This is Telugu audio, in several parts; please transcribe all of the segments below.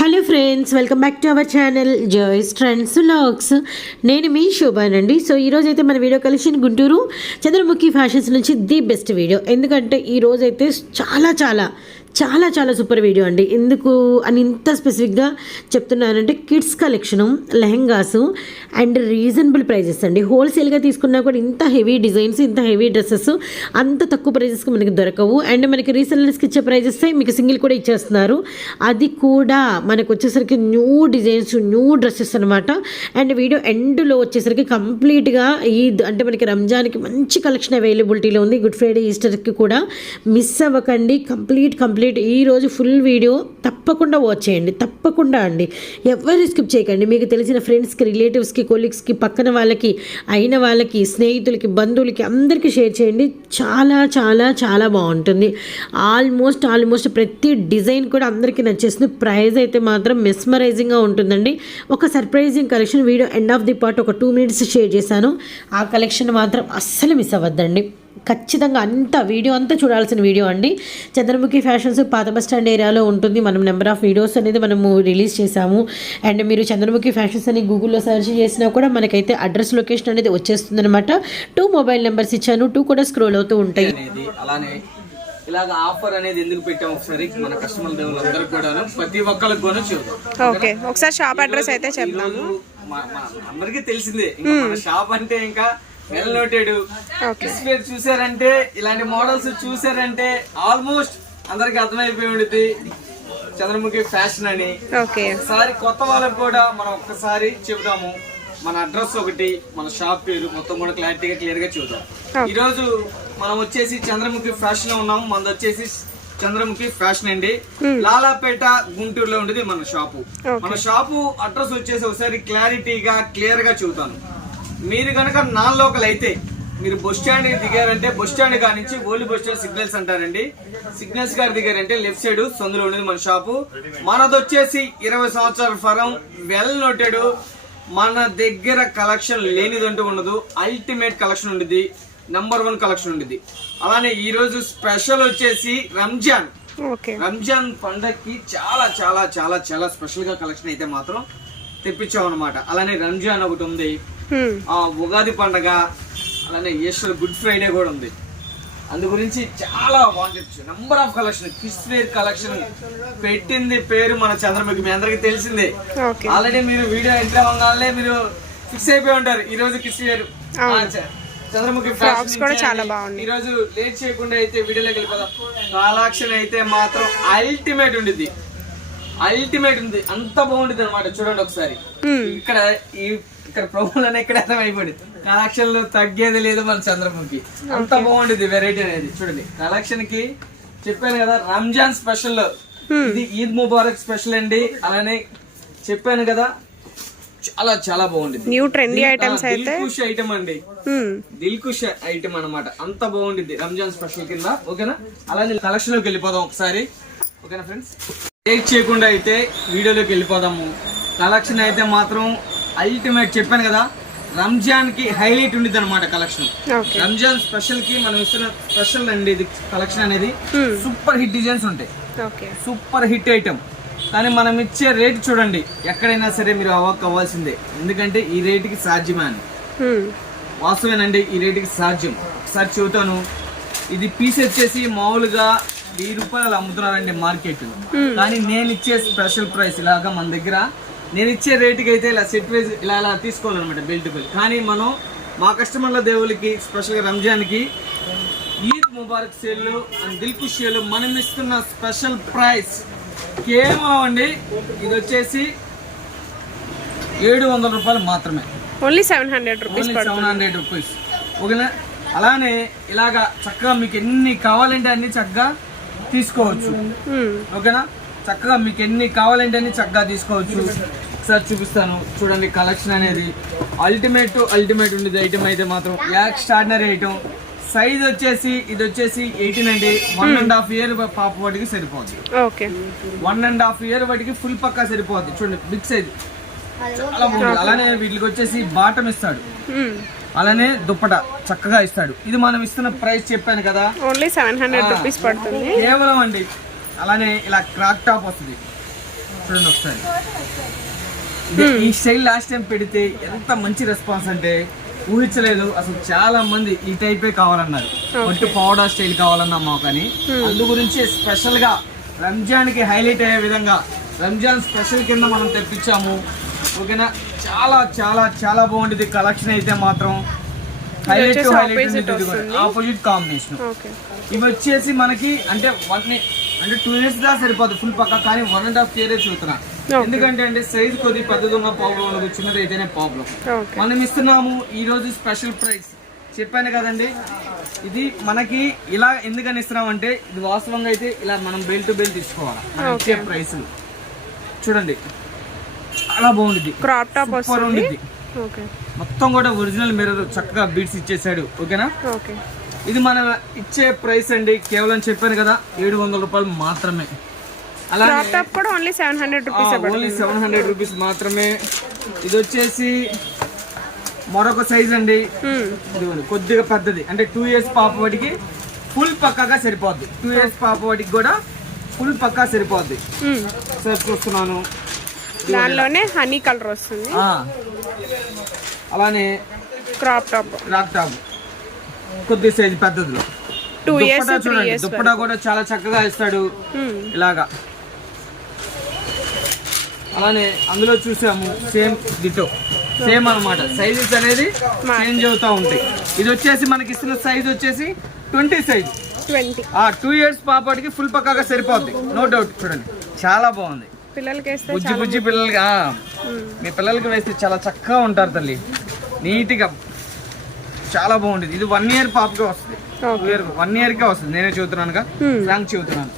Hello friends welcome back to our channel Joy's trends vlogs నేను మీ శోభానండి. సో ఈరోజు అయితే మన video collection Guntur Chandramukhi fashions నుంచి ది బెస్ట్ వీడియో ఎందుకంటే ఈరోజైతే చాలా చాలా చాలా చాలా సూపర్ వీడియో అండి. ఎందుకు అని ఇంత స్పెసిఫిక్గా చెప్తున్నానంటే kids collection lehengas and reasonable prices అండి. హోల్సేల్గా తీసుకున్నా కూడా ఇంత హెవీ డిజైన్స్ ఇంత హెవీ డ్రెస్సెస్ అంత తక్కువ ప్రైజెస్కి మనకి దొరకవు. అండ్ మనకి రీసెల్లర్స్కి ఇచ్చే ప్రైజెస్ మీకు సింగిల్ కూడా ఇచ్చేస్తున్నారు. అది కూడా మనకు వచ్చేసరికి న్యూ డిజైన్స్ న్యూ డ్రెస్సెస్ అనమాట అండ్ వీడియో ఎండ్లో వచ్చేసరికి కంప్లీట్గా ఈద్ అంటే మనకి రంజాన్కి మంచి కలెక్షన్ అవైలబిలిటీలో ఉంది. గుడ్ ఫ్రైడే ఈస్టర్కి కూడా మిస్ అవ్వకండి. కంప్లీట్ కంప్లీట్ కంప్లీట్ ఈరోజు ఫుల్ వీడియో. తప్పకుండా వాచ్ చేయండి. తప్పకుండా అండి. ఎవరు స్కిప్ చేయకండి. మీకు తెలిసిన ఫ్రెండ్స్కి రిలేటివ్స్కి కొలీగ్స్కి పక్కన వాళ్ళకి అయిన వాళ్ళకి స్నేహితులకి బంధువులకి అందరికీ షేర్ చేయండి. చాలా చాలా చాలా బాగుంటుంది. ఆల్మోస్ట్ ఆల్మోస్ట్ ప్రతి డిజైన్ కూడా అందరికీ నచ్చేస్తుంది. ప్రైస్ అయితే మాత్రం మెస్మరైజింగ్గా ఉంటుందండి. ఒక surprising collection video end of the part ఒక టూ మినిట్స్ షేర్ చేశాను. ఆ కలెక్షన్ మాత్రం అస్సలు మిస్ అవ్వద్దండి. ఖచ్చితంగా అంత వీడియో అంతా చూడాల్సిన వీడియో అండి. చంద్రముఖి ఫ్యాషన్స్ పాత బస్ స్టాండ్ ఏరియాలో ఉంటుంది. మనం నెంబర్ ఆఫ్ వీడియోస్ అనేది మనము రిలీజ్ చేసాము అండ్ మీరు చంద్రముఖి ఫ్యాషన్స్ అని గూగుల్లో సెర్చ్ చేసినా కూడా మనకైతే అడ్రస్ లొకేషన్ అనేది వచ్చేస్తుంది అనమాట టూ మొబైల్ నెంబర్స్ ఇచ్చాను. టూ కూడా స్క్రోల్ అవుతూ ఉంటాయి. అనేది అలానే ఇలాగ ఆఫర్ అనేది ఎందుకు పెట్టాం ఒకసారి మన కస్టమర్ దేవులందరూ కూడా ప్రతి ఒక్కరికి కూడా చూద్దాం. ఓకే. ఒకసారి షాప్ అడ్రస్ అయితే చెప్తాము. ఈరోజు మా- మా అందరికీ తెలిసిందే. మన షాప్ అంటే ఇంకా వెల్ నోటెడ్ పేరు చూసారంటే ఇలాంటి మోడల్స్ చూసారంటే ఆల్మోస్ట్ అందరికి అర్థమైపోయి ఉంటుంది చంద్రముఖి ఫ్యాషన్ అని. ఒకసారి కొత్త వాళ్ళకి కూడా మనం ఒక్కసారి చెబుదాము. మన అడ్రస్ ఒకటి మన షాప్ పేరు మొత్తం కూడా క్లారిటీగా క్లియర్గా చూద్దాం. ఈ రోజు మనం వచ్చేసి చంద్రముఖి ఫ్యాషన్లో ఉన్నాం మనది వచ్చేసి చంద్రముఖి ఫ్యాషన్ అండి. లాలాపేట గుంటూరులో ఉండేది మన షాపు మన షాపు అడ్రస్ వచ్చేసి ఒకసారి క్లారిటీగా క్లియర్గా చూద్దాను మీరు కనుక నాన్ లోకల్ అయితే మీరు బస్ స్టాండ్ దిగారంటే బస్ స్టాండ్ కాడ నుంచి ఓల్డ్ బస్ స్టాండ్ సిగ్నల్స్ అంటారండి. సిగ్నల్స్ గారు దిగారంటే లెఫ్ట్ సైడ్ సందులో ఉండేది మన షాపు. మనది వచ్చేసి ఇరవై సంవత్సరాల ఫరం వెల్ నోటెడ్. మన దగ్గర కలెక్షన్ లేనిదంటూ ఉండదు. అల్టిమేట్ కలెక్షన్ ఉండేది నంబర్ వన్ కలెక్షన్ ఉండేది అలానే ఈ రోజు స్పెషల్ వచ్చేసి రంజాన్. రంజాన్ పండక్కి చాలా చాలా చాలా చాలా స్పెషల్గా కలెక్షన్ అయితే మాత్రం తెప్పించాం అనమాట అలానే రంజాన్ ఒకటి ఉంది. ఆ ఉగాది పండగ అలానే ఈస్టర్ గుడ్ ఫ్రైడే కూడా ఉంది. అందు గురించి చాలా బాగుంటుంది number of collection kids wear collection పెట్టింది పేరు మన చంద్రముఖి. మీ అందరికి తెలిసిందే. ఆల్రెడీ మీరు వీడియో ఎంటర్ అవ్వగానే మీరు ఫిక్స్ అయిపోయి ఉంటారు. ఈ రోజు కిస్ వేర్ ఆ, చ- చంద్రముఖి కూడా చాలా. బాగున్నాయి. ఈ రోజు లేట్ చేయకుండా అయితే వీడియోలోకి వెళ్ళిపోదాం. కలెక్షన్ అయితే మాత్రం అల్టిమేట్ ఉండిద్ది. అల్టిమేట్ ఉంది. అంత బాగుంటుంది అనమాట చూడండి ఒకసారి. ఇక్కడ ఈ ఇక్కడ ప్రోమోలోనే ఇక్కడ అర్థమైపోయింది. కలెక్షన్లో తగ్గేది లేదు మన చంద్రముఖి. అంత బాగుంటుంది వెరైటీ అనేది. చూడండి. కలెక్షన్కి చెప్పాను కదా రంజాన్ స్పెషల్ ఇది ఈద్ ముబారక్ స్పెషల్ అండి. అలానే చెప్పాను కదా చాలా చాలా బాగుంటుంది. న్యూ ట్రెండీ ఐటమ్స్ అయితే. ఖుష్ ఐటమ్ అండి. దిల్ ఖుష్ ఐటమ్ అన్నమాట. అంత బాగుంటుంది రంజాన్ స్పెషల్ కింద. ఓకేనా? అలానే కలెక్షన్లోకి వెళ్ళిపోదాం ఒకసారి. ఓకేనా ఫ్రెండ్స్ లేట్ చేయకుండా అయితే వీడియోలోకి వెళ్ళిపోదాము. కలెక్షన్ అయితే మాత్రం అల్టిమేట్ చెప్పాను కదా రంజాన్కి హైలైట్ ఉండిద్ది అనమాట కలెక్షన్ రంజాన్ స్పెషల్కి మనం ఇస్తున్న స్పెషల్ అండి ఇది కలెక్షన్ అనేది. సూపర్ హిట్ డిజైన్స్ ఉంటాయి. సూపర్ హిట్ ఐటమ్ కానీ మనం ఇచ్చే రేట్ చూడండి ఎక్కడైనా సరే మీరు అవాక్ అవ్వాల్సిందే. ఎందుకంటే ఈ రేటుకి సాధ్యమే అని. హ్మ్. వాస్తవేనండి ఈ రేటుకి సాధ్యం. ఒకసారి చెబుతాను. ఇది పీస్ వచ్చేసి మామూలుగా వెయ్యి రూపాయలు అమ్ముతున్నారండి మార్కెట్. కానీ నేను ఇచ్చే స్పెషల్ ప్రైస్ ఇలాగా మన దగ్గర నేను ఇచ్చే రేటుకి అయితే ఇలా సెట్ వైజ్ ఇలా ఇలా తీసుకోవాలన్నమాట బెల్ట్ బిల్ కానీ మనం మా కస్టమర్ల దేవులకి స్పెషల్గా రంజాన్కి Eid Mubarak sale and Dilkush sale మనం ఇస్తున్న స్పెషల్ ప్రైస్ కేవలం అండి ఇది వచ్చేసి ఏడు వందల రూపాయలు మాత్రమే. Only seven hundred rupees seven hundred rupees ఓకేనా అలానే ఇలాగా చక్కగా మీకు ఎన్ని కావాలంటే అన్ని చక్కగా తీసుకోవచ్చు. ఓకేనా? చక్కగా మీకు ఎన్ని కావాలంటే అన్ని చక్కగా తీసుకోవచ్చు. ఒకసారి చూపిస్తాను. చూడండి కలెక్షన్ అనేది అల్టిమేట్ అల్టిమేట్ ఉండేది ఐటమ్ అయితే మాత్రం ఎక్స్ట్రాడినరీ ఐటమ్ సైజ్ వచ్చేసి ఇది వచ్చేసి ఎయిటీన్ అండి. వన్ అండ్ హాఫ్ ఇయర్ పాప వాటికి సరిపోద్ది. Okay. One and half year వాటికి ఫుల్ పక్కా సరిపోద్ది. చూడండి బిగ్ సైజ్ చాలా బాగుంది. అలానే వీటికి వచ్చేసి బాటం ఇస్తాడు. హ్మ్. అలానే దుప్పట చక్కగా ఇస్తాడు. ఇది మనం ఇస్తున్న ప్రైస్ చెప్పాను కదా. ఓన్లీ సెవెన్ హండ్రెడ్ రూపీస్ పడుతుంది. కేవలం అండి. అలానే ఇలా క్రాక్ టాప్ వస్తుంది. చూడండి ఒకసారి. ఈ స్టైల్ లాస్ట్ టైం పెడితే ఎంత మంచి రెస్పాన్స్ అంటే ఊహించలేదు. అసలు చాలా మంది ఈ టైపే కావాలన్నారు. ఒట్టి పౌడా స్టైల్ కావాలన్నా మాకు అని అందు గురించి స్పెషల్గా రంజాన్కి హైలైట్ అయ్యే విధంగా రంజాన్ స్పెషల్ కింద మనం తెప్పించాము. ఓకేనా? చాలా చాలా చాలా బాగుంటుంది కలెక్షన్ అయితే మాత్రం హైలైట్ హైలైట్. ఆపోజిట్ కాంబినేషన్ ఇవి వచ్చేసి మనకి అంటే వన్ అంటే టూ ఇయర్స్ దా సరిపోదు ఫుల్ పక్క కానీ వన్ అండ్ హాఫ్ ఇయర్ చూస్తున్నా. ఎందుకంటే అంటే సైజ్ కొద్ది పెద్దది ఉన్న ప్రాబ్లం చిన్నది అయితేనే ప్రాబ్లం మనం ఇస్తున్నాము ఈ రోజు స్పెషల్ ప్రైస్ చెప్పాను కదండి. ఇది మనకి ఇలా ఎందుకని ఇస్తున్నామంటే ఇది వాస్తవంగా అయితే ఇలా మనం బెల్ట్ టు బెల్ట్ తీసుకోవాలి. మనం ఇచ్చే ప్రైస్ చూడండి. చాలా బాగుంటుంది క్రాప్ టాప్ వస్తుంది. ఓకే మొత్తం కూడా ఒరిజినల్ మిర్రర్ చక్కగా బీట్స్ ఇచ్చేసాడు. ఓకేనా ఓకే ఇది మనం ఇచ్చే ప్రైస్ అండి. కేవలం చెప్పాను కదా ఏడు వందల రూపాయలు మాత్రమే. అలానే క్రాప్ టాప్ కూడా only seven hundred rupees only seven hundred rupees మాత్రమే. ఇది వచ్చేసి మరొక సైజ్ అండి. ఇదిగోండి కొద్దిగా పెద్దది. అంటే టూ ఇయర్స్ పాప వాటికి ఫుల్ పక్కాగా సరిపోద్ది. టూ ఇయర్స్ పాప వాటికి కూడా ఫుల్ పక్కా సరిపోద్ది. సార్ చూస్తున్నాను. దానిలోనే హనీ కలర్ వస్తుంది. అలానే క్రాప్ టాప్ రాక్ టాప్ కొద్ది సైజ్ పెద్దదిలో. టూ ఇయర్స్ చూడండి దుప్పటా కూడా చాలా చక్కగా ఇస్తాడు ఇలాగా. అలానే అందులో చూసాము సేమ్ డిటో సేమ్ అన్నమాట. సైజెస్ అనేది చేంజ్ అవుతా ఉంటాయి. ఇది వచ్చేసి మనకి ఇస్తున్న సైజ్ వచ్చేసి ట్వంటీ సైజ్ ట్వంటీ ఆ టూ ఇయర్స్ పాపటికి ఫుల్ పక్కాగా సరిపోద్ది. నో డౌట్ చూడండి. చాలా బాగుంది. పిల్లలకి వేస్తే బుజ్జి బుజ్జి పిల్లలకి మీ పిల్లలకి వేస్తే చాలా చక్కగా ఉంటారు తల్లి. నీట్గా చాలా బాగుంటుంది. ఇది వన్ ఇయర్ పాపకే వస్తుంది. Okay. ఇయర్ వన్ ఇయర్కే వస్తుంది. నేనే చెబుతున్నానుగా. ఫ్రాంక్ చెబుతున్నాను.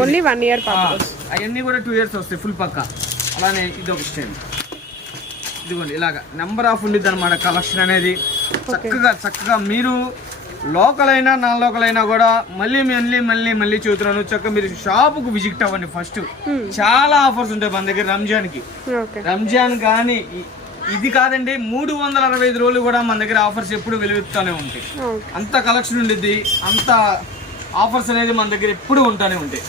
ఓన్లీ వన్ ఇయర్ అవన్నీ కూడా టూ ఇయర్స్ వస్తాయి ఫుల్ పక్క. అలానే ఇది ఒక స్టైల్ ఇదిగోండి ఇలాగా. నెంబర్ ఆఫ్ ఉండిద్ది అనమాట కలెక్షన్ అనేది చక్కగా చక్కగా మీరు లోకల్ అయినా నాన్ లోకల్ అయినా కూడా మళ్ళీ మళ్ళీ మళ్ళీ మళ్ళీ చూస్తున్నాను చక్కగా మీరు షాపుకు విజిట్ అవ్వండి ఫస్ట్ చాలా ఆఫర్స్ ఉంటాయి మన దగ్గర రంజాన్కి. ఓకే. రంజాన్ కానీ ఇది కాదండి మూడు వందల అరవై ఐదు రోజులు కూడా మన దగ్గర ఆఫర్స్ ఎప్పుడు వెలుగుతూనే ఉంటాయి. అంత కలెక్షన్ ఉండిద్ది అంత ఆఫర్స్ అనేది మన దగ్గర ఎప్పుడు ఉంటానే ఉంటాయి.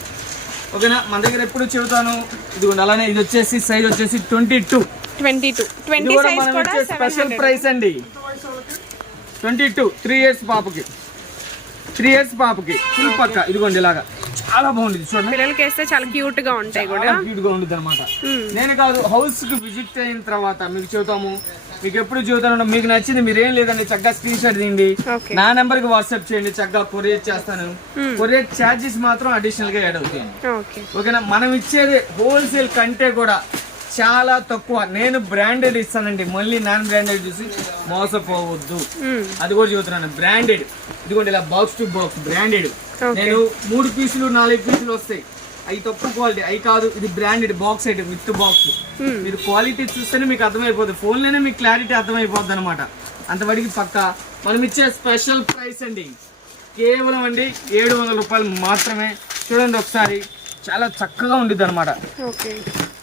ఓకేనా? మన దగ్గర ఎప్పుడు చెబుతాను? ఇదిగోండి అలానే ఇది వచ్చేసి సైజ్ వచ్చేసి ట్వంటీ టూ. ట్వంటీ టూ ఇది ట్వంటీ స్పెషల్ ప్రైస్ అండి. ట్వంటీ టూ త్రీ ఇయర్స్ పాపకి. త్రీ ఇయర్స్ పాపకి. ఫుల్ పక్క ఇదిగోండి ఇలాగా. చాలా బాగుంది చూడండి. పిల్లలకి వేస్తే చాలా క్యూట్గా ఉంటాయి కూడా. క్యూట్గా ఉంటుంది అనమాట నేను కాదు హౌస్కి విజిట్ అయిన తర్వాత మీకు చెబుతాము. మీకు ఎప్పుడు చెబుతాను మీకు నచ్చింది మీరు ఏం లేదండి చక్కగా స్క్రీన్ షాట్ తీయండి. నా నెంబర్కి వాట్సాప్ చేయండి చక్కగా కొరియర్ చేస్తాను. కొరియర్ ఛార్జెస్ మాత్రం అడిషనల్గా యాడ్ అవుతాయి ఓకే. ఓకేనా? మనం ఇచ్చేది హోల్సేల్ కంటే కూడా చాలా తక్కువ. నేను బ్రాండెడ్ ఇస్తానండి. మళ్ళీ నాన్ బ్రాండెడ్ చూసి మోసపోవద్దు. అది కూడా చెబుతున్నాను. బ్రాండెడ్ ఇదిగోండి ఇలా బాక్స్ టు బాక్స్ బ్రాండెడ్. నేను మూడు పీసులు నాలుగు పీసులు వస్తాయి. అవి తక్కువ క్వాలిటీ అవి కాదు ఇది branded box item with box మీరు క్వాలిటీ చూస్తేనే మీకు అర్థమైపోతుంది ఫోన్లోనే మీకు క్లారిటీ అర్థమైపోద్ది అనమాట అంతవరకు పక్క. మనం ఇచ్చే స్పెషల్ ప్రైస్ అండి. కేవలం అండి ఏడు వందల రూపాయలు మాత్రమే. చూడండి ఒకసారి. చాలా చక్కగా ఉండిద్ది అనమాట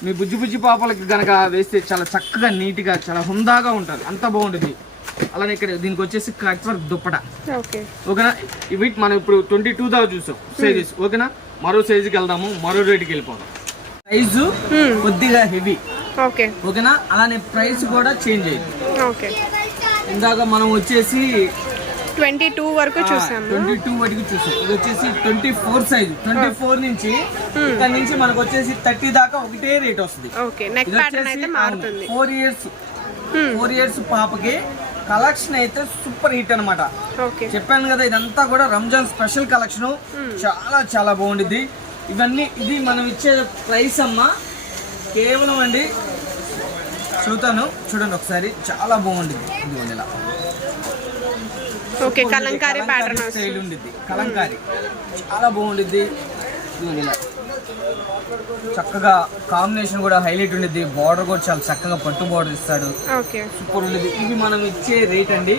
మీ బుజ్జి బుజ్జి పాపలకి గనక వేస్తే చాలా చక్కగా నీట్గా చాలా హుందాగా ఉంటుంది. అంత బాగుంటుంది అలానే ఇక్కడ దీనికి వచ్చేసి కట్ వర్క్ దుప్పట. ఓకే. ఓకేనా? ఇవి మనం ఇప్పుడు ట్వంటీ టూ దాకా చూసాం. సైజెస్ ఓకేనా? మరో సైజుకి వెళ్దాము. మరో రేటుకి వెళ్ళిపోదాం. సైజు కొద్దిగా హెవీ ఓకే. ఓకేనా? అలానే ప్రైస్ కూడా చేంజ్ అయ్యింది. ఓకే. ఇందాక మనం వచ్చేసి ట్వంటీ టూ వరకు చూసాము. ట్వంటీ టూ వరకు చూసాం. ఇది వచ్చేసి twenty four size twenty four నుంచి ఇక్కడ నుంచి మనకు వచ్చేసి థర్టీ దాకా ఒకటే రేట్ వస్తుంది. ఓకే నెక్ ఇది ప్యాటర్న్ అయితే మారుతుంది. ఫోర్ ఇయర్స్ ఫోర్ ఇయర్స్ పాపకి కలెక్షన్ అయితే సూపర్ హిట్ అన్నమాట. ఓకే. చెప్పాను కదా ఇదంతా కూడా రంజాన్ స్పెషల్ కలెక్షన్ చాలా చాలా బాగుండిద్ది. ఇవన్నీ ఇది మనం ఇచ్చే ప్రైస్ అమ్మా కేవలం అండి చూతాను చూడండి ఒకసారి చాలా బాగుండిద్ది. ఇదిగోండి ఇలా. ఓకే కలంకారీ ప్యాటర్న్ స్టైల్ ఉండిద్ది. కలంకారీ. చాలా బాగుండిద్ది. చక్కగా కాంబినేషన్ కూడా హైలైట్ ఉండిద్ది. బార్డర్ కూడా చాలా చక్కగా పట్టు బార్డర్ ఇస్తాడు. సూపర్ ఉండేది ఇవి మనం ఇచ్చే రేట్ అండి.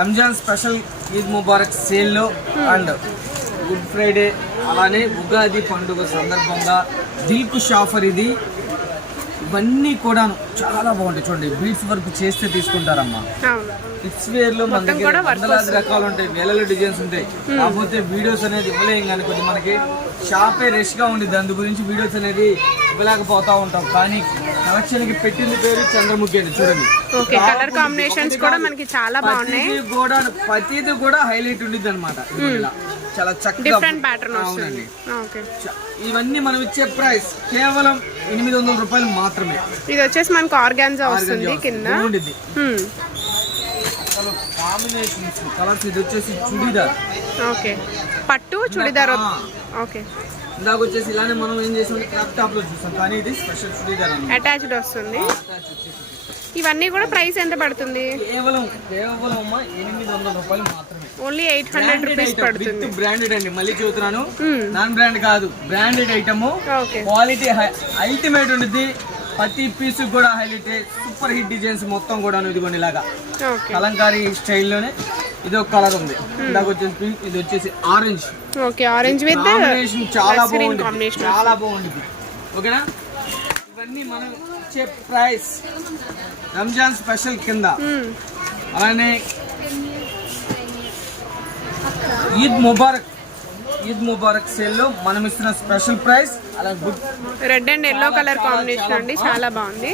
రంజాన్ స్పెషల్ ఈద్ ముబారక్ సేల్లో అండ్ గుడ్ ఫ్రైడే అలానే ఉగాది పండుగ సందర్భంగా దిల్కు షాఫర్ ఇది. ఇవన్నీ కూడాను చాలా బాగుంటాయి. చూడండి బీట్స్ వర్క్ చేస్తే తీసుకుంటారమ్మా. కిడ్స్ వేర్లో మన దగ్గర కూడా వందలాది రకాలు ఉంటాయి. వేలలో డిజైన్స్ ఉంటాయి. కాకపోతే వీడియోస్ అనేది ఇవ్వలేం కానీ కొద్ది మనకి షాపే రష్గా ఉండిద్ది. అందు గురించి వీడియోస్ అనేది ఇవ్వలేం ఇవ్వలేకపోతా ఉంటాం. కానీ కలెక్షన్కి పెట్టింది పేరు చంద్రముఖి అని చూడండి. కలర్ కాంబినేషన్స్ కూడా మనకి చాలా బాగున్నాయి. ప్రతిదీ కూడా ప్రతిది కూడా హైలైట్ ఉండిద్ది అనమాట చాలా చక్కగా ప్యాటర్న్ అవునండి. చ- ఇవన్నీ మనం ఇచ్చే ప్రైస్ కేవలం ఎనిమిది వందల రూపాయలు మాత్రమే. ఇది వచ్చేసి మనకు ఆర్గాన్జా వస్తుంది కింద. కాంబినేషన్స్ కలర్స్ ఇది వచ్చేసి చుడిదార్. ఓకే పట్టు చుడిదార్. ఓకే. ఇందాక వచ్చేసి ఇలానే మనం ఏం చేసాం క్రాప్ టాప్లో చూసాం. కానీ ఇది స్పెషల్ చుడిదార్ అటాచ్డ్ వస్తుంది. ఇవన్నీ కూడా ప్రైస్ ఎంత పడుతుంది? కేవలం కేవలం అమ్మా ఎనిమిది వందల రూపాయలు మాత్రమే. ఓన్లీ ఎయిట్ హండ్రెడ్ రూపీస్ పడుతుంది. బ్రాండెడ్ అండి మళ్ళీ చెబుతున్నాను. Hmm. నాన్ బ్రాండ్ కాదు branded item okay. Quality ultimate ఉండిద్ది. ప్రతి పీస్ కూడా హైలైట్ సూపర్ హిట్ డిజైన్స్ మొత్తం కూడా ఇదిగోండి ఇలాగా. కలంకారీ స్టైల్లోనే. ఇది ఒక కలర్ ఉంది. ఇందాక వచ్చేసి పింక్ ఇది వచ్చేసి orange. Okay orange with combination చాలా బాగుంది. చాలా బాగుంది. ఓకేనా? ఇవన్నీ మనం ఇచ్చే ప్రైస్ రంజాన్ స్పెషల్ కింద. అలానే ఈద్ ముబారక్. ఈద్ ముబారక్ సేల్లో మనం ఇస్తున్న స్పెషల్ ప్రైస్ అలా good red and yellow colour combination అండి చాలా బాగుంది.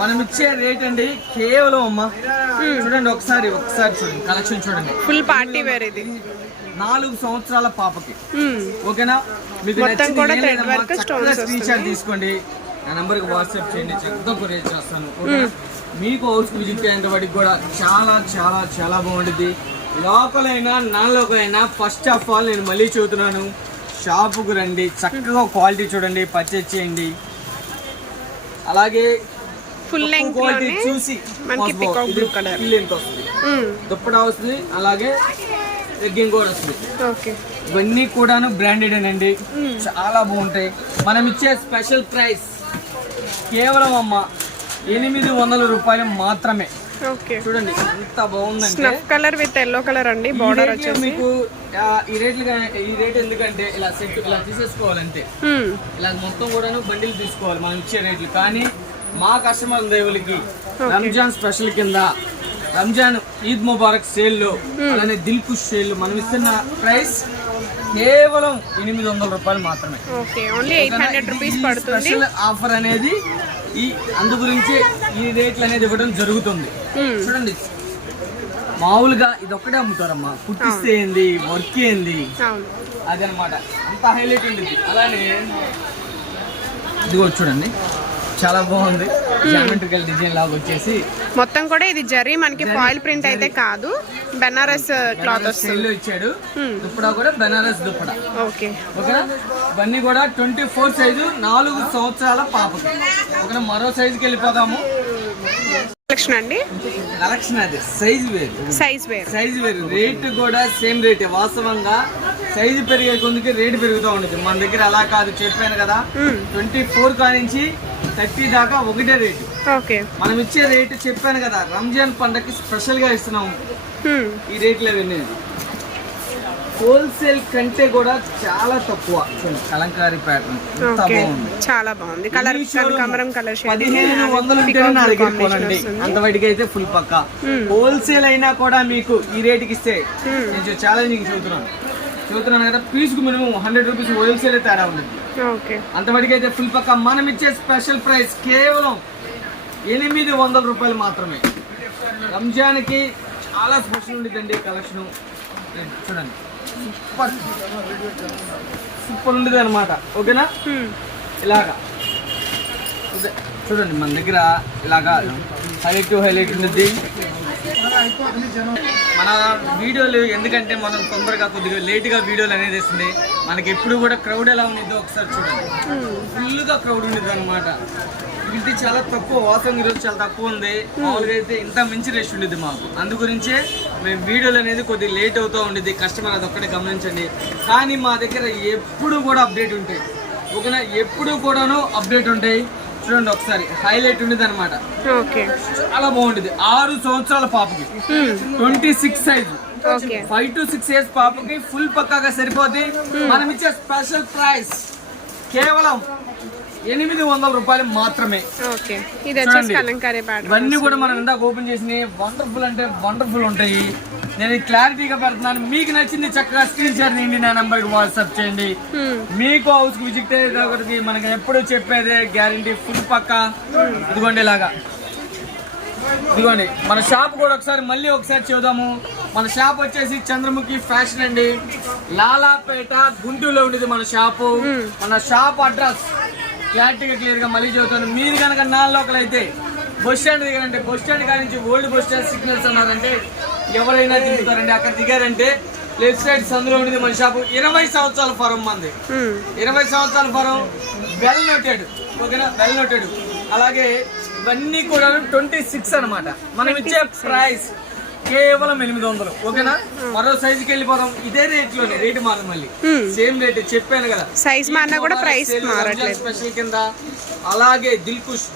మనం ఇచ్చే రేట్ అండి కేవలం అమ్మా. చూడండి ఒకసారి ఒకసారి చూడండి కలెక్షన్ చూడండి. ఫుల్ పార్టీ వేర్ ఇది. నాలుగు సంవత్సరాల పాపకి. ఓకేనా? మీకు మొత్తం కూడా స్క్రీన్ షాట్ తీసుకోండి. నా నెంబర్కి వాట్సాప్ చేయండి చక్కగా కొరియర్ చేస్తాను. మీకు హౌస్ విజిట్ అయ్యేంత వాటికి కూడా చాలా చాలా చాలా బాగుంటుంది లోకల్ అయినా నాన్ లోకల్ అయినా ఫస్ట్ ఆఫ్ ఆల్ నేను మళ్ళీ చెబుతున్నాను షాపుకు రండి చక్కగా క్వాలిటీ చూడండి పర్చేజ్ చేయండి. అలాగే ఫుల్ లెంగ్త్ క్వాలిటీ చూసి మనకి వస్తుంది. హ్మ్. దుప్పటా వస్తుంది అలాగే లెగ్గింగ్ కూడా వస్తుంది. ఓకే. ఇవన్నీ కూడాను బ్రాండెడ్ అండి చాలా బాగుంటాయి. మనం ఇచ్చే స్పెషల్ ప్రైస్ కేవలం అమ్మ ఎనిమిది వందల రూపాయలు మాత్రమే. చూడండి ఎంత snuff colour with yellow colour అండి బార్డర్ వచ్చేసి. మీకు ఈ రేట్లు గా- ఈ రేట్ ఎందుకంటే ఇలా సెట్ ఇలా తీసేసుకోవాలంటే హ్మ్. ఇలా మొత్తం కూడాను బండిలు తీసుకోవాలి మనం ఇచ్చే రేట్లు. కానీ మా కస్టమర్ దేవులకి రంజాన్ స్పెషల్ కింద రంజాన్ ఈద్ ముబారక్ సేల్లో అలానే దిల్ కుష్ సేల్ మనం ఇస్తున్న ప్రైస్ కేవలం ఎనిమిది వందల రూపాయలు మాత్రమే. Okay only eight hundred rupees పడుతుంది. స్పెషల్ ఆఫర్ అనేది ఈ అందు గురించి ఈ రేట్లు అనేది ఇవ్వడం జరుగుతుంది. చూడండి. మామూలుగా ఇది ఒక్కటే అమ్ముతారమ్మా. కుట్టిస్తే ఏంది? వర్క్ ఏంది? అదనమాట అంత హైలైట్ ఉంటుంది అలానే ఇదిగో చూడండి. చాలా బాగుంది. జామెట్రికల్ డిజైన్ లాగా వచ్చేసి. మొత్తం కూడా ఇది జరీ మనకి ఫాయిల్ ప్రింట్ అయితే కాదు. బెనారస్ క్లాత్ వస్తుంది. స్టైల్లో ఇచ్చాడు. దుప్పడా కూడా బెనారస్ దుప్పడా ఓకే ఓకేనా? ఇవన్నీ కూడా ట్వంటీ ఫోర్ సైజు నాలుగు సంవత్సరాల పాపకి. ఓకేనా? మరో సైజుకి వెళ్ళిపోదాము. కలెక్షన్ అండి? కలెక్షన్ అది. సైజ్ వేరు. సైజ్ వేర్. సైజ్ వేరు. రేటు కూడా సేమ్ రేటే వాస్తవంగా సైజు పెరిగే కొద్దికి రేటు పెరుగుతూ ఉంటుంది. మన దగ్గర అలా కాదు. చెప్పాను కదా. ట్వంటీ ఫోర్ కానించి థర్టీ దాకా ఒకటే రేటు. ఓకే. మనం ఇచ్చే రేటు చెప్పాను కదా రంజాన్ పండగకి స్పెషల్గా ఇస్తున్నాము. ఈ రేట్లు అవన్నీ హోల్సేల్ కంటే కూడా చాలా తక్కువ. కలంకారీ ప్యాటర్న్. బాగుంది. చాలా బాగుంది. కలర్ కలర్ పదిహేను వందలు ఉంటేనే నా దగ్గర కొనండి అంత వాటికి అయితే ఫుల్ పక్క. హోల్సేల్ అయినా కూడా మీకు ఈ రేటుకి ఇస్తే నేను ఛాలెంజింగ్ చూస్తున్నాను చూస్తున్నాను కదా పీస్కు మినిమం హండ్రెడ్ రూపీస్ హోల్సేల్ తేడా ఉంది ఓకే. అంత వాటికి అయితే ఫుల్ పక్క మనం ఇచ్చే స్పెషల్ ప్రైస్ కేవలం ఎనిమిది వందల రూపాయలు మాత్రమే. రంజాన్కి చాలా స్పెషల్ ఉండిద్దండి కలెక్షన్ చూడండి. సూపర్ సూపర్ ఉండేది అనమాట ఓకేనా. ఇలాగా. చూడండి మన దగ్గర ఇలాగా హైలైట్ హైలైట్ ఉంటుంది మన వీడియోలు ఎందుకంటే మనం తొందరగా కొద్దిగా లేట్గా వీడియోలు అనేది వేసింది. మనకి ఎప్పుడు కూడా క్రౌడ్ ఎలా ఉండిద్దో ఒకసారి చూడండి. ఫుల్గా క్రౌడ్ ఉండేది అనమాట ఇది చాలా తక్కువ వాసం ఈరోజు చాలా తక్కువ ఉంది. మామూలుగా అయితే ఇంత మించి రెస్ట్ ఉండేది మాకు. అందు గురించే మేము వీడియోలు అనేది కొద్దిగా లేట్ అవుతూ ఉండేది. కస్టమర్ అది ఒక్కటే గమనించండి. కానీ మా దగ్గర ఎప్పుడు కూడా అప్డేట్ ఉంటాయి. ఓకేనా ఎప్పుడు కూడాను అప్డేట్ ఉంటాయి. చూడండి ఒకసారి. హైలైట్ ఉండేది అనమాట ఓకే. చాలా బాగుండేది ఆరు సంవత్సరాల పాపకి. Twenty six size five to six years పాపకి ఫుల్ పక్కాగా సరిపోద్ది. మనం ఇచ్చే స్పెషల్ ప్రైస్ కేవలం ఎనిమిది వందల రూపాయలు మాత్రమే. ఇవన్నీ కూడా మనం ఇందాక ఓపెన్ చేసిన వండర్ఫుల్ అంటే వండర్ఫుల్ ఉంటాయి. నేను క్లారిటీగా పెడుతున్నాను. మీకు నచ్చింది చక్కగా స్క్రీన్ షాట్ తీయండి నా నంబర్కి వాట్సాప్ చేయండి. మీకు హౌస్కి విజిట్ అయ్యేటప్పటికి మనకి ఎప్పుడు చెప్పేదే గ్యారంటీ ఫుల్ పక్క. ఇదిగోండి ఇలాగా. ఇదిగోండి మన షాప్ కూడా ఒకసారి మళ్ళీ ఒకసారి చూద్దాము. మన షాప్ వచ్చేసి చంద్రముఖి ఫ్యాషన్ అండి. లాలాపేట గుంటూరులో ఉండేది మన షాపు మన షాప్ అడ్రస్ క్లారిటీగా క్లియర్గా మళ్ళీ చెబుతాను మీరు కనుక నా లోకల్ అయితే బస్ స్టాండ్ దిగారంటే బస్ స్టాండ్ కాడి నుంచి ఓల్డ్ బస్ స్టాండ్ సిగ్నల్స్ అన్నారంటే ఎవరైనా దిగుతారండి అక్కడ దిగారంటే లెఫ్ట్ సైడ్ సందులో ఉండేది మన షాపు. ఇరవై సంవత్సరాల ఫరం మంది. ఇరవై సంవత్సరాల ఫరం వెల్ నోటెడ్ ఓకేనా? Well noted. అలాగే ఇవన్నీ కూడా ట్వంటీ సిక్స్ అన్నమాట. మనం ఇచ్చే ప్రైస్ కేవలం ఎనిమిది వందలు ఓకేనా? మరో సైజుకి వెళ్ళిపోదాం. ఇదే రేట్లోనే రేట్ మారదు మళ్ళీ. సేమ్ రేట్ చెప్పాను కదా. సైజ్ మారినా కూడా ప్రైస్ మారట్లేదు. స్పెషల్ కింద అలాగే దిల్ కుష్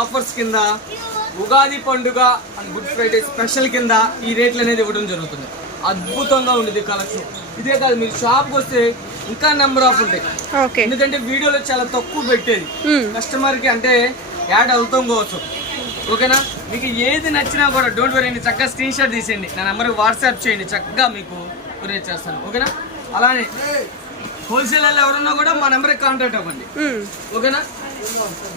ఆఫర్స్ కింద ఉగాది పండుగ అండ్ గుడ్ ఫ్రైడే స్పెషల్ కింద ఈ రేట్లు అనేది ఇవ్వడం జరుగుతుంది. అద్భుతంగా ఉండేది కలెక్షన్ ఇదే కాదు మీరు షాప్కి వస్తే ఇంకా నెంబర్ ఆఫ్ ఉంటాయి. ఎందుకంటే వీడియోలో చాలా తక్కువ పెట్టేది. కస్టమర్కి అంటే యాడ్ అవుతాం కావచ్చు. ఓకేనా? మీకు ఏది నచ్చినా కూడా డోంట్ వరీ అండి చక్కగా స్క్రీన్ షాట్ తీసేయండి. నా నెంబర్కి వాట్సాప్ చేయండి చక్కగా మీకు కొరియర్ చేస్తాను. ఓకేనా? అలానే హోల్సేల్ ఎవరున్నా కూడా మా నెంబర్కి కాంటాక్ట్ అవ్వండి. ఓకేనా?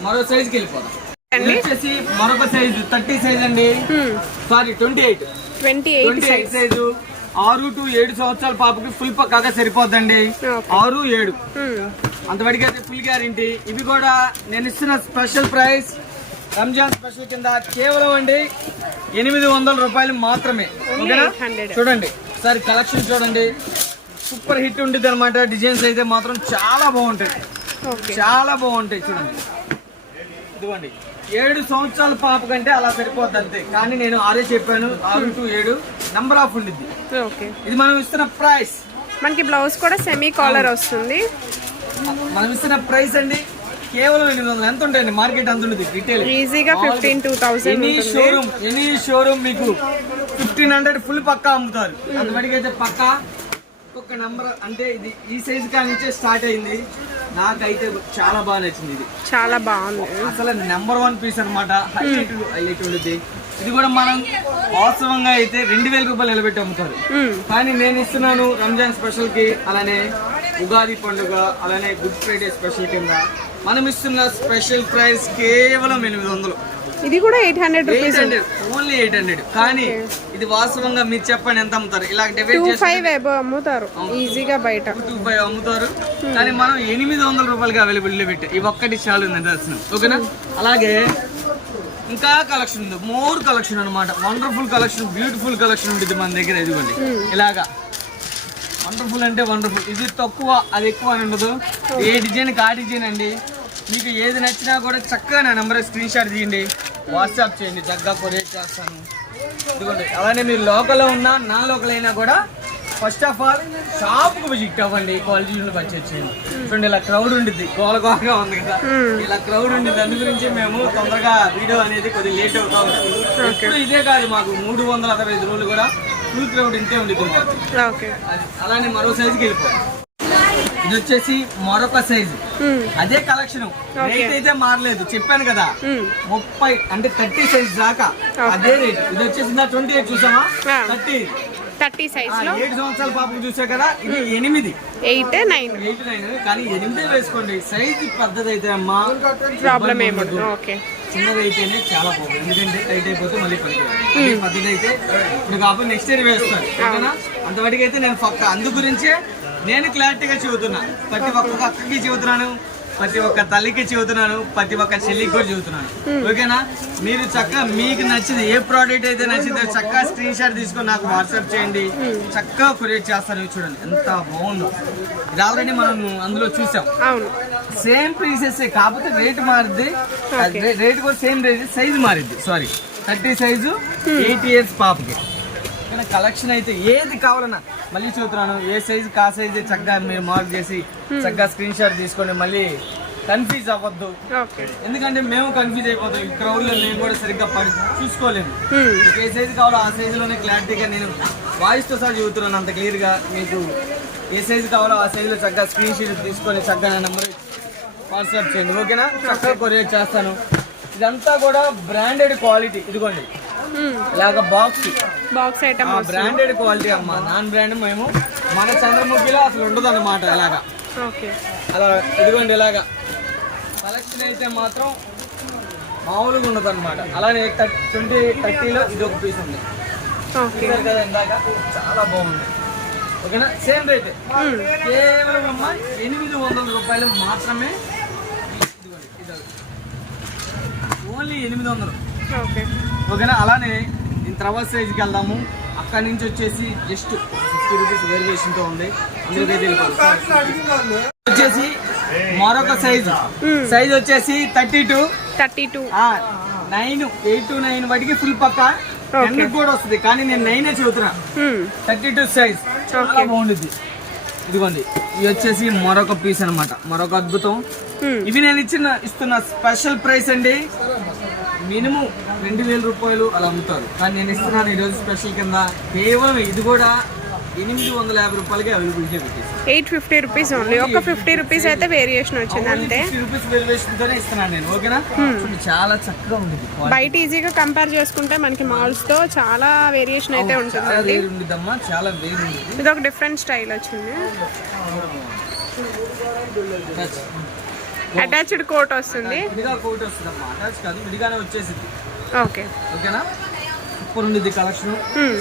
మరో సైజుకి వెళ్ళిపోదాం. వచ్చేసి మరొక సైజు థర్టీ సైజ్ అండి. Sorry twenty eight. Twenty eight size. ఆరు టు ఏడు సంవత్సరాల పాపకి ఫుల్ పక్కాగా సరిపోద్దండి. ఆరు ఏడు. అంతవరకు అయితే ఫుల్ గ్యారంటీ. ఇవి కూడా నేను ఇస్తున్న స్పెషల్ ప్రైస్ రంజాన్ స్పెషల్ కింద కేవలం అండి ఎనిమిది వందల రూపాయలు మాత్రమే. Only ఓకేనా? 800. చూడండి. ఒకసారి కలెక్షన్ చూడండి. సూపర్ హిట్ ఉంటుంది అనమాట డిజైన్స్ అయితే మాత్రం చాలా బాగుంటాయి. చాలా బాగుంటాయి చూడండి. ఇదిగోండి. ఏడు సంవత్సరాల పాప కంటే అలా సరిపోద్ది అంతే. కానీ నేను ఆరే చెప్పాను. ఆరు టు ఏడు నంబర్ ఆఫ్ ఉండిద్ది. ఇది మనం ఇస్తున్న ప్రైస్. మనకి బ్లౌజ్ కూడా సెమీ కాలర్ వస్తుంది. మనం ఇస్తున్న ప్రైస్ అండి. కేవలం ఎనిమిది వందలు. ఎంత ఉంటాయండి? మార్కెట్ అంత ఉంటుంది రిటైల్ ఈజీగా fifteen two thousand any showroom any showroom మీకు ఫిఫ్టీన్ హండ్రెడ్ ఫుల్ పక్కా అమ్ముతారు. అంతవరకు అయితే పక్కా ఒక్కొక్క నంబర్ అంటే ఇది ఈ సైజ్ కా నుంచే స్టార్ట్ అయింది. నాకైతే చాలా బాగా నచ్చింది ఇది. చాలా బాగుంది. అసలు నెంబర్ వన్ పీస్ అనమాట హైలైట్ హైలైట్ ఉండేది. ఇది కూడా మనం వాస్తవంగా అయితే రెండు వేల రూపాయలు నిలబెట్టి అమ్ముతారు. ఉమ్, కానీ నేను ఇస్తున్నాను రంజాన్ స్పెషల్కి అలానే ఉగాది పండుగ అలానే గుడ్ ఫ్రైడే స్పెషల్ కింద. మనం ఇస్తున్న స్పెషల్ ప్రైస్ కేవలం ఎనిమిది వందలు. ఇది కూడా eight hundred rupees hundred only eight hundred. కానీ ఇది వాస్తవంగా మీరు చెప్పండి ఎంత అమ్ముతారు? ఇలా డివైడ్ టూ చేసి ఫైవ్ ఎబో అమ్ముతారు. ఈజీగా బయట. టూ ఫైవ్ అమ్ముతారు. కానీ మనం ఎనిమిది వందల రూపాయలకి అవైలబుల్ పెట్టి ఈ ఒక్కటి చాలు దర్శనం ఓకేనా? అలాగే ఇంకా కలెక్షన్ ఉంది. మోర్ కలెక్షన్ అన్నమాట. వండర్ఫుల్ కలెక్షన్ బ్యూటిఫుల్ కలెక్షన్ ఉంటుంది మన దగ్గర ఇదిగోండి. ఇలాగా. వండర్ఫుల్ అంటే వండర్ఫుల్ ఇది తక్కువ అది ఎక్కువ అని ఉండదు. ఏ డిజైన్ ఆ డిజైన్ అండి? మీకు ఏది నచ్చినా కూడా చక్కగా నా నెంబర్ స్క్రీన్ షాట్ తీయండి. వాట్సాప్ చేయండి. చక్కగా కొరియర్ చేస్తాను. ఇదిగోండి. అలానే మీరు లోకల్లో ఉన్నా నా లోకల్ అయినా కూడా ఫస్ట్ ఆఫ్ ఆల్ షాప్కి విజిట్ అవ్వండి. క్వాలిటీ పర్చేజ్ చేయండి. చూడండి ఇలా క్రౌడ్ ఉండిద్ది. గోల గోలగా ఉంది కదా. ఇలా క్రౌడ్ ఉండిద్ది. అందు గురించి మేము తొందరగా వీడియో అనేది కొద్దిగా లేట్ అవుతా ఉంటుంది ఇదే కాదు మాకు. మూడు వందల అరవై ఐదు రోజులు కూడా ఫుల్ క్రౌడ్ ఇంతే ఓకే. అది అలానే మరో సైజుకి వెళ్ళిపోయి ఇది వచ్చేసి మరొక సైజు ఉమ్, అదే కలెక్షన్ రేట్ అయితే మారలేదు. చెప్పాను కదా. ఉమ్, ముప్పై అంటే థర్టీ సైజ్ దాకా. అదే రేట్ ఇది వచ్చేసి ట్వంటీ ఎయిట్ చూసామా. థర్టీ థర్టీ సైజ్లో? ఏడు సంవత్సరాల పాపకు చూసా కదా ఇది ఎనిమిది. ఎయిట్ నైన్ ఎయిట్ నైన్ కానీ ఎనిమిది వేసుకోండి. సైజ్ పెద్దది అయితే అమ్మా. ప్రాబ్లం ఏముండదు ఓకే చిన్నది అయితేనే చాలా బాగుంది. ఎందుకంటే టైట్ అయిపోతే మళ్ళీ పడుతుంది పెద్దది అయితే ఇప్పుడు కాబట్టి నెక్స్ట్ ఇయర్ వేస్తాను. ఓకేనా? అంతవరకు అయితే నేను పక్క. అందు గురించే నేను క్లారిటీగా చెబుతున్నా. ప్రతి ఒక్క అక్కకి చెబుతున్నాను. ప్రతి ఒక్క తల్లికి చెబుతున్నాను ప్రతి ఒక్క చెల్లికి కూడా చెబుతున్నాను. ఓకేనా? మీరు చక్కగా మీకు నచ్చింది ఏ ప్రోడక్ట్ అయితే నచ్చిందో చక్కగా స్క్రీన్ షాట్ తీసుకొని నాకు వాట్సాప్ చేయండి. చక్కగా కొరియర్ చేస్తాను ఇవి చూడండి ఎంత బాగుందో. ఇది ఆల్రెడీ మనం అందులో చూసాం. సేమ్ పీసెస్ కాకపోతే రేట్ మారుద్ది. రేట్ కూడా same rate size మారిద్ది. Sorry thirty size eight years పాపకి. కానీ కలెక్షన్ అయితే ఏది కావాలన్నా మళ్ళీ చూస్తున్నాను. ఏ సైజు కా సైజు చక్కగా మీరు మార్క్ చేసి చక్కగా స్క్రీన్ షాట్ తీసుకొని మళ్ళీ కన్ఫ్యూజ్ అవ్వద్దు. ఎందుకంటే మేము కన్ఫ్యూజ్ అయిపోతాం. ఈ crowd లో మేము కూడా సరిగ్గా పడి చూసుకోలేము. మీకు ఏ సైజు కావాలో ఆ సైజులోనే క్లారిటీగా నేను వాయిస్తో సహా చెబుతున్నాను అంత క్లియర్గా మీకు. ఏ సైజు కావాలో ఆ సైజులో చక్కగా స్క్రీన్ షాట్ తీసుకొని చక్కగా నా నెంబర్ వాట్సాప్ చేయండి. ఓకేనా చక్కగా కొరియర్ చేస్తాను. ఇదంతా కూడా బ్రాండెడ్ క్వాలిటీ ఇదిగోండి. ఇలాగ box box item branded quality అమ్మా నాన్ బ్రాండ్ మేము. మన చంద్రముఖిలో అసలు ఉండదు అనమాట ఇలాగా ఓకే. అలా ఇదిగోండి ఇలాగా కలెక్షన్ అయితే మాత్రం మామూలుగా ఉండదు అనమాట అలానే ట్వంటీ థర్టీలో ఇది ఒక పీస్ ఉంది. కదా ఇందాక? చాలా బాగుంది. ఓకేనా? సేమ్ రేట్ కేవలం అమ్మా ఎనిమిది వందల రూపాయలు మాత్రమే. ఓన్లీ ఎనిమిది వందలు. ఓకే. ఓకేనా? అలానే దీని తర్వాత సైజుకి వెళ్దాము. అక్కడి నుంచి వచ్చేసి జస్ట్ ఫిఫ్టీ రూపీస్ వేరియేషన్తో ఉంది. అందులోకి వచ్చేసి మరొక సైజు సైజ్ వచ్చేసి thirty two. Thirty two nine eight to nine వాటికి ఫుల్ పక్క. టెన్ కూడా వస్తుంది కానీ నేను నైనే చెబుతున్నా. థర్టీ టూ సైజ్ చాలా బాగుంటుంది ఇదిగోండి ఇది వచ్చేసి మరొక పీస్ అన్నమాట. మరొక అద్భుతం. ఇవి నేను ఇచ్చిన ఇస్తున్న స్పెషల్ ప్రైస్ అండి. మినిమం రెండు వేల రూపాయలు అలా అమ్ముతారు. కానీ నేను ఇస్తున్నాను ఈరోజు స్పెషల్ కింద. కేవలం ఇది కూడా ఎనిమిది వందల యాభై రూపాయలకి అవైలబిలిటీ పెట్టేసి ఎయిట్ ఫిఫ్టీ రూపీస్ ఓన్లీ ఒక ఫిఫ్టీ రూపీస్ అయితే వేరియేషన్ వచ్చింది అంతే రూపీస్ వేరియేషన్తోనే ఇస్తున్నాను నేను. ఓకేనా? చూడండి, చాలా చక్కగా ఉంది బయట ఈజీగా కంపేర్ చేసుకుంటే మనకి మాల్స్తో చాలా వేరియేషన్ అయితే ఉండిద్దమ్మా చాలా ఇది. ఒక డిఫరెంట్ స్టైల్ వచ్చింది. టచ్. అటాచ్డ్ కోట్ వస్తుంది. విడిగా కోట్ వస్తుందమ్మా. అటాచ్ కాదు విడిగానే వచ్చేసింది. ఓకే. ఓకేనా? కలెక్షన్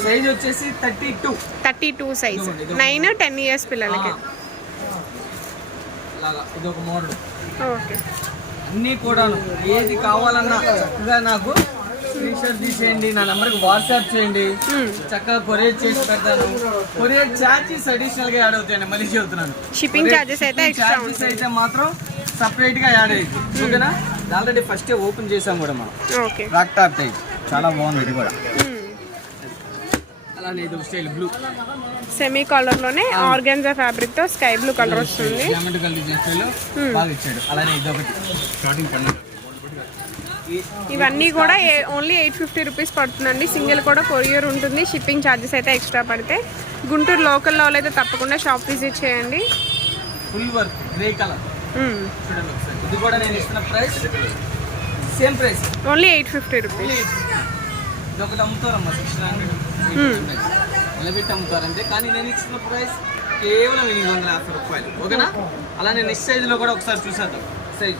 సైజ్ వచ్చేసి thirty two thirty two size nine ten years పిల్లలకి. లాగా ఇది ఒక మోడల్ ఓకే. అన్నీ కూడాను ఏది కావాలన్నా చక్కగా నాకు స్క్రీన్ షాట్ తీసేయండి నా నెంబర్కి వాట్సాప్ చేయండి. చక్కగా కొరియర్ చేసి పెడతాను. కొరియర్ ఛార్జెస్ అడిషనల్గా యాడ్ అవుతాయండి మళ్ళీ చెబుతున్నాను. షిప్పింగ్ ఛార్జెస్ అయితే ఛార్జెస్ అయితే మాత్రం సపరేట్గా యాడ్ అయ్యింది ఓకేనా? ఆల్రెడీ ఫస్ట్ ఓపెన్ చేసాం కూడా మనం. ఓకే. రాక్ టాప్ టైప్ చాలా బాగుంది ఇది కూడా. అలానే ఇది స్టైల్ బ్లూ. సెమీ కలర్లోనే ఆర్గాన్జా ఫ్యాబ్రిక్తో స్కై బ్లూ కలర్ వస్తుంది. జామెట్రికల్ డిజైన్ స్టైల్ బాగా ఇచ్చాడు. అలానే ఇది ఒకటి స్టార్టింగ్ పన్ను ఇవన్నీ కూడా ఓన్లీ ఎయిట్ ఫిఫ్టీ రూపీస్ పడుతుందండి. సింగిల్ కూడా కొరియర్ ఉంటుంది. షిప్పింగ్ ఛార్జెస్ అయితే ఎక్స్ట్రా పడితే. గుంటూరు లోకల్లో అయితే తప్పకుండా షాప్ విజిట్ చేయండి. Full work grey colour. చూడండి ఇది కూడా నేను ఇస్తున్న price same price only eight fifty rupees ఇది ఒకటి అమ్ముతారమ్మా సిక్స్టీన్ హండ్రెడ్ నిలబెట్టి అమ్ముతారంటే కానీ నేను ఇచ్చిన ప్రైస్ కేవలం ఎనిమిది వందల యాభై రూపాయలు. ఓకేనా? అలానే నెక్స్ట్ సైజ్లో కూడా ఒకసారి చూసేద్దాం. సైజ్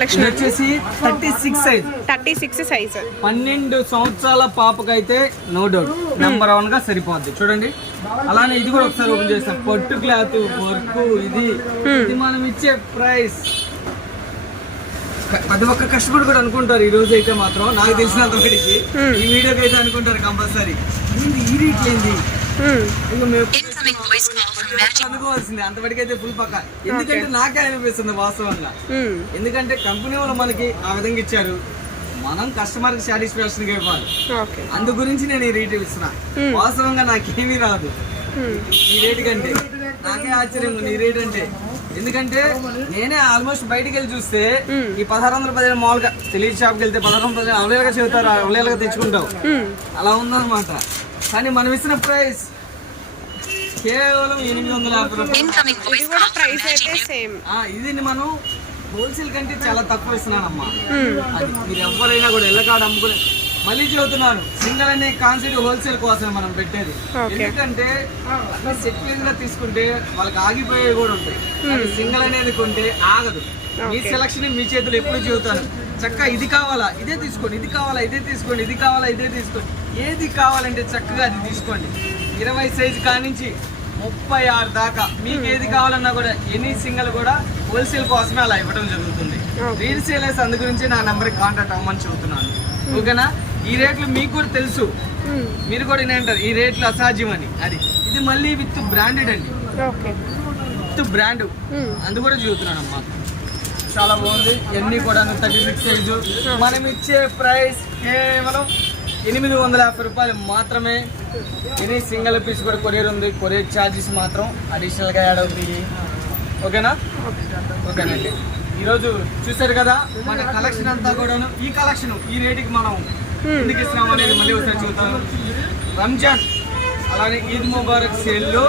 కలెక్షన్ వచ్చేసి thirty six size thirty six size పన్నెండు సంవత్సరాల పాపకైతే నో డౌట్ నెంబర్ వన్గా సరిపోద్ది. చూడండి. అలానే ఇది కూడా ఒకసారి ఓపెన్ చేస్తాం. పట్టు క్లాత్ వర్క్ ఇది. ఇది మనం ఇచ్చే ప్రైస్ ప్రతి ఒక్క కస్టమర్ కూడా అనుకుంటారు ఈ రోజు అయితే మాత్రం. నాకు తెలిసినంత మటుకి ఈ వీడియోకి అయితే అనుకుంటారు కంపల్సరీ. ఈ రేట్ ఏంది? అనుకోవాల్సిందే. అంతవరకు అయితే ఫుల్ పక్క. ఎందుకంటే నాకే అనిపిస్తుంది వాస్తవంగా. ఎందుకంటే కంపెనీ వాళ్ళు మనకి ఆ విధంగా ఇచ్చారు. మనం కస్టమర్కి సాటిస్ఫాక్షన్గా ఇవ్వాలి. ఓకే. అందు గురించి నేను ఈ రేట్ ఇస్తున్నా. వాస్తవంగా నాకేమీ రాదు. ఈ రేట్ కంటే. నాకే ఆశ్చర్యం ఈ రేట్ అంటే ఎందుకంటే నేనే ఆల్మోస్ట్ బయటికి వెళ్ళి చూస్తే ఈ పదహారు వందల పదిహేను మామూలుగా తెలియదు షాప్కి వెళ్తే పదహారు వందల పదిహేను అవలేలుగా చెబుతారు అవలేలుగా తెచ్చుకుంటావు. అలా ఉందన్నమాట. కానీ మనం ఇస్తున్న ప్రైస్ కేవలం ఎనిమిది వందల యాభై రూపాయలు. ఇది కూడా ప్రైస్ అయితే సేమ్. ఆ, ఇది మనం హోల్సేల్ కంటే చాలా తక్కువ ఇస్తున్నానమ్మా. అది మీరు ఎవరైనా కూడా ఎల్లకాడ అమ్ముకునే మళ్ళీ చెబుతున్నాను సింగల్ అనే కాన్సెప్ట్ హోల్సేల్ కోసం మనం పెట్టేది. ఎందుకంటే సెట్గా తీసుకుంటే వాళ్ళకి ఆగిపోయేవి కూడా ఉంటాయి. సింగల్ అనేది కొంటే ఆగదు. మీ సెలక్షన్ మీ చేతులు ఎప్పుడు చెబుతాను. చక్కగా ఇది కావాలా ఇదే తీసుకోండి ఇది కావాలా ఇదే తీసుకోండి ఇది కావాలా ఇదే తీసుకోండి. ఏది కావాలంటే చక్కగా అది తీసుకోండి. ఇరవై సైజు కానించి ముప్పై ఆరు దాకా మీకు ఏది కావాలన్నా కూడా ఎనీ సింగల్ కూడా హోల్సేల్ కోసమే అలా ఇవ్వడం జరుగుతుంది. రీసేలర్స్ అందు గురించి నా నెంబర్కి కాంటాక్ట్ అవ్వమని చెబుతున్నాను. ఓకేనా? ఈ రేట్లు మీకు కూడా తెలుసు. మీరు కూడా వినంటారు ఈ రేట్లు అసాధ్యం అని అది. ఇది మళ్ళీ విత్ బ్రాండెడ్ అండి. విత్ బ్రాండ్ అందు కూడా చెబుతున్నాను అమ్మా చాలా బాగుంది. ఇవన్నీ కూడా థర్టీ సిక్స్ సైజు మనం ఇచ్చే ప్రైస్ కేవలం ఎనిమిది వందల యాభై రూపాయలు మాత్రమే. ఇది సింగిల్ పీస్ కూడా కొరియర్ ఉంది. కొరియర్ ఛార్జెస్ మాత్రం అడిషనల్గా యాడ్ అవుతాయి. ఓకేనా? ఓకేనండి. ఈరోజు చూసారు కదా మన కలెక్షన్ అంతా కూడాను ఈ కలెక్షన్ ఈ రేటుకి మనం ఎందుకు ఇస్తున్నాం అనేది మళ్ళీ ఒకసారి చూద్దాం. రంజాన్ అలానే ఈద్ ముబారక్ సేల్లో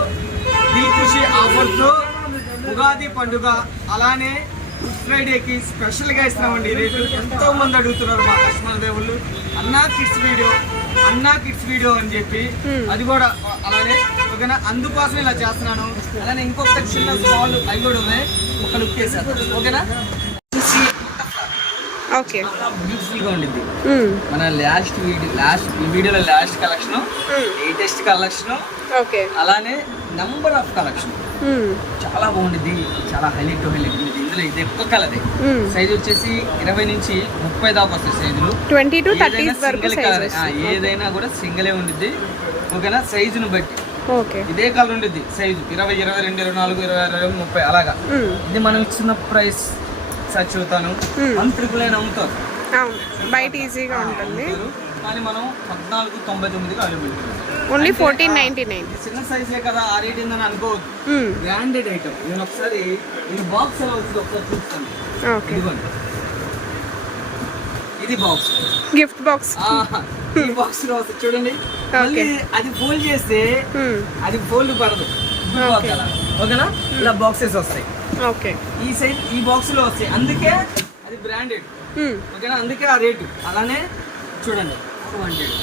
ఈ ఖుషి ఆఫర్తో ఉగాది పండుగ అలానే గుడ్ ఫ్రైడేకి స్పెషల్గా ఇస్తున్నామండి. ఈ ఎంతో మంది అడుగుతున్నారు మా కస్టమర్ దేవుళ్ళు. అన్నా కిడ్స్ వీడియో అన్నా కిడ్స్ వీడియో అని చెప్పి అది కూడా అలానే ఓకేనా? అందుకోసం ఇలా చేస్తున్నాను. అలానే ఇంకొక చిన్న స్మాల్ అవి కూడా ఉన్నాయి. ఒక లుక్ వేసాను ఓకేనా? ఓకే. బ్యూటిఫుల్గా ఉండింది. మన లాస్ట్ వీడియో లాస్ట్ ఈ వీడియోలో last collection latest collection okay. అలానే నంబర్ ఆఫ్ కలెక్షన్. చాలా బాగుంటుంది చాలా హైలైట్ హైలైట్ ఉంది ఇందులో ఇది ఎక్కువ కలర్ మ్మ్. సైజ్ వచ్చేసి ఇరవై నుంచి ముప్పై దాకా వస్తాయి సైజులు twenty to thirty single colour ఏదైనా కూడా సింగిలే ఉండిద్ది. ఓకేనా? సైజును బట్టి. ఇదే కలర్ ఉండిద్ది సైజు ఇరవై ఇరవై రెండు ఇరవై నాలుగు ఇరవై ఇరవై ముప్పై అలాగా. ఇది మనం ఇచ్చిన ప్రైస్ సార్ చూతాను మ్మ్. వన్ ట్రిపుల్ అయినా అమ్ముతారు. బయట ఈజీగా ఉంటుంది. కానీ మనం పద్నాలుగు తొంభై తొమ్మిదికి availability. Only fourteen ninety nine చిన్న సైజే కదా ఆ రేట్ ఏందని అనుకోవద్దు. బ్రాండెడ్ ఐటమ్ నేను ఒకసారి నేను బాక్స్ ఎలా వచ్చింది ఒకసారి చూస్తాను ఇదిగోండి. ఇది బాక్స్ గిఫ్ట్ బాక్స్ ఈ బాక్స్లో చూడండి. అది ఫోల్డ్ చేస్తే అది ఫోల్డ్ పడదు. Okay. ఓకేనా? ఇలా బాక్సెస్ వస్తాయి. ఓకే ఈ సైజ్ ఈ బాక్స్లో వస్తాయి. అందుకే అది బ్రాండెడ్ ఓకేనా? అందుకే ఆ రేటు అలానే చూడండి. టూ హండ్రెడ్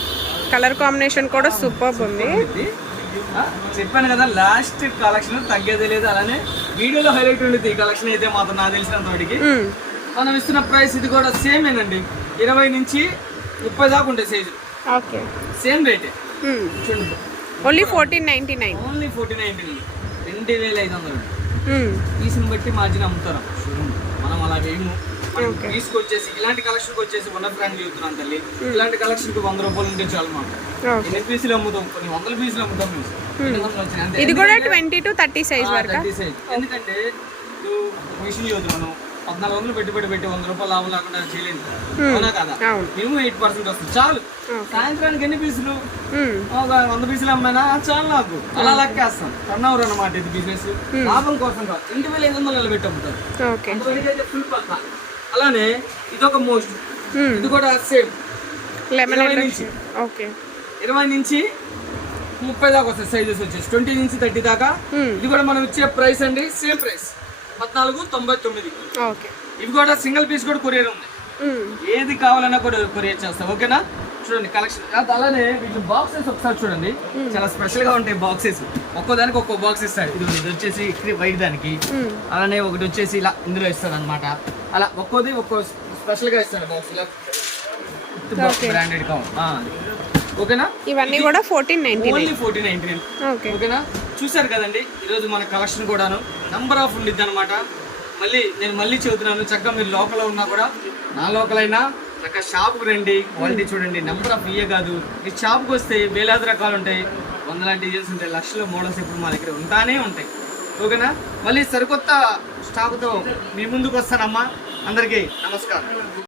కలర్ కాంబినేషన్ కూడా సూపర్ ఉంది. చెప్పాను కదా లాస్ట్ కలెక్షన్ తగ్గేదే లేదు. అలానే వీడియోలో హైలైట్ ఉండేది ఈ కలెక్షన్ అయితే మాత్రం నాకు తెలిసినంత వాటికి మ్మ్. మనం ఇస్తున్న ప్రైస్ ఇది కూడా సేమేనండి ఇరవై నుంచి ముప్పై దాకా ఉంటాయి సైజు ఓకే సేమ్ రేటే. చూడండి. Only fourteen ninety nine only forty nineteen రెండు వేల ఐదు వందలు. పీస్ని బట్టి మార్జిన్ అమ్ముతారు. మనం అలా వేయము వచ్చేసి ఇలాంటి కలెక్షన్కి వచ్చేసి ఉన్న బ్రాండ్ చెబుతున్నాను తల్లి. ఇలాంటి కలెక్షన్కి వంద రూపాయలు ఉంటే చాలు మాకు. ఎన్ని పీసులు అమ్ముతాం? కొన్ని వందల పీసులు అమ్ముతాం మేము. అంతే. ఇది కూడా ట్వంటీ టు థర్టీ సైజ్ వరకు? 30 size. ఎందుకంటే విషయం చదువుతున్నాను పద్నాలుగు వందలు పెట్టుబడి పెట్టి వంద రూపాయలు లాభం లేకుండా చేయలేదు అవునా కదా. మినిమం ఎయిట్ పర్సెంట్ వస్తుంది. చాలు. సాయంత్రానికి ఎన్ని పీసులు? మ్మ్. ఒక వంద పీసులు అమ్మాయినా చాలు నాకు. అలా లెక్కేస్తాం. టర్న్ ఓవర్ అనమాట ఇది బిజినెస్ లాభం కోసం కాదు. రెండు వేల ఐదు వందలు అమ్ముతారు అయితే ఫుల్ పక్క. అలానే ఇదొక మోస్ట్. మ్మ్. ఇది కూడా సేమ్ ఇరవై నుంచి. ఓకే. ఇరవై నుంచి ముప్పై దాకా వస్తాయి. సైజెస్ వచ్చేసి. ట్వంటీ నుంచి థర్టీ దాకా. మ్మ్. ఇది కూడా మనం ఇచ్చే ప్రైస్ అండి. సేమ్ ప్రైస్ పద్నాలుగు తొంభై తొమ్మిది. ఓకే. ఇవి కూడా సింగిల్ పీస్ కూడా కొరియర్ ఉంది. ఏది కావాలన్నా కూడా కొరియర్ చేస్తాం ఓకేనా? చూడండి కలెక్షన్. అలానే వీటి బాక్సెస్ ఒకసారి చూడండి. చాలా స్పెషల్గా ఉంటాయి బాక్సెస్. ఒక్కో దానికి ఒక్కో బాక్స్ ఇస్తాడు ఇది ఇది వచ్చేసి వైట్ దానికి. అలానే ఒకటి వచ్చేసి ఇలా ఇందులో ఇస్తాడు అనమాట అలా ఒక్కోది ఒక్కో స్పెషల్గా ఇస్తాడు బాక్స్ ఇలా. బ్రాండెడ్ ఆ, ఓకేనా? ఇవన్నీ కూడా fourteen ninety only nine forty ninety nine okay. ఓకేనా? చూసారు కదండి ఈరోజు మన కలెక్షన్ కూడాను. నెంబర్ ఆఫ్ ఉండిద్ది అనమాట మళ్ళీ నేను మళ్ళీ చెబుతున్నాను చక్కగా మీరు లోకల్ ఉన్నా కూడా నా లోకల్ అయినా చక్కగా షాప్కి రండి క్వాలిటీ చూడండి. నెంబర్ ఆఫ్ ఇయే కాదు. ఈ షాప్కి వస్తే వేలాది రకాలు ఉంటాయి. వందల డిజైన్స్ ఉంటాయి. లక్షల మోడల్స్ ఇప్పుడు మా దగ్గర ఉంటానే ఉంటాయి. ఓకేనా? మళ్ళీ సరికొత్త స్టాక్తో మీ ముందుకు వస్తానమ్మా. అందరికీ నమస్కారం.